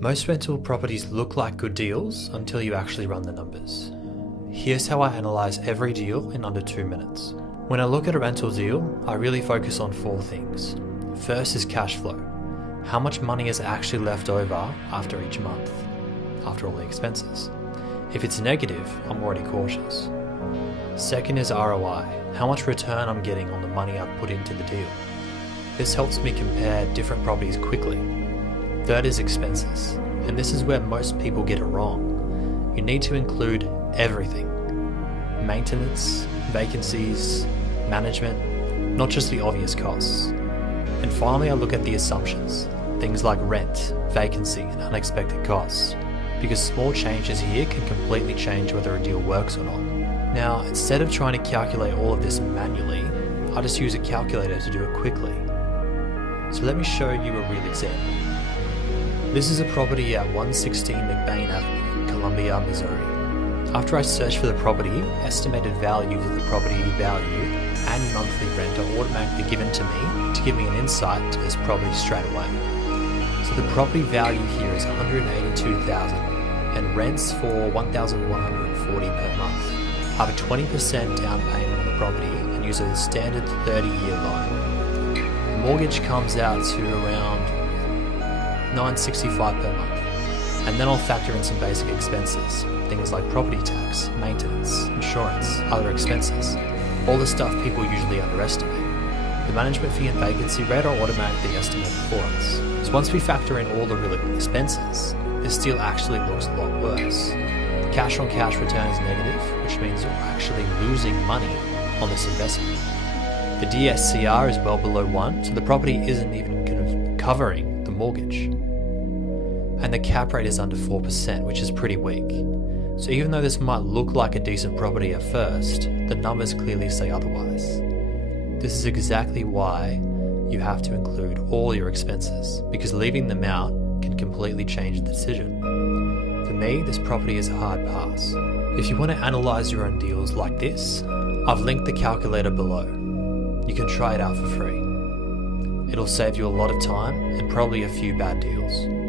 Most rental properties look like good deals until you actually run the numbers. Here's how I analyse every deal in under 2 minutes. When I look at a rental deal, I really focus on 4 things. First is cash flow. How much money is actually left over after each month, after all the expenses? If it's negative, I'm already cautious. Second is ROI. How much return I'm getting on the money I've put into the deal. This helps me compare different properties quickly. Third is expenses, and this is where most people get it wrong. You need to include everything. Maintenance, vacancies, management, not just the obvious costs. And finally, I look at the assumptions, things like rent, vacancy, and unexpected costs, because small changes here can completely change whether a deal works or not. Now, instead of trying to calculate all of this manually, I just use a calculator to do it quickly. So let me show you a real example. This is a property at 116 McBain Avenue, Columbia, Missouri. After I search for the property, estimated values of the property value and monthly rent are automatically given to me to give me an insight to this property straight away. So the property value here is $182,000 and rents for $1,140 per month. I have a 20% down payment on the property and use a standard 30-year loan. The mortgage comes out to around $965 per month, and then I'll factor in some basic expenses, things like property tax, maintenance, insurance, other expenses, all the stuff people usually underestimate. The management fee and vacancy rate are automatically estimated for us. So once we factor in all the real expenses, this deal actually looks a lot worse. The cash on cash return is negative, which means you're actually losing money on this investment. The DSCR is well below 1, so the property isn't even covering the mortgage. And the cap rate is under 4%, which is pretty weak. So even though this might look like a decent property at first, the numbers clearly say otherwise. This is exactly why you have to include all your expenses, because leaving them out can completely change the decision. For me, this property is a hard pass. If you want to analyze your own deals like this, I've linked the calculator below. You can try it out for free. It'll save you a lot of time and probably a few bad deals.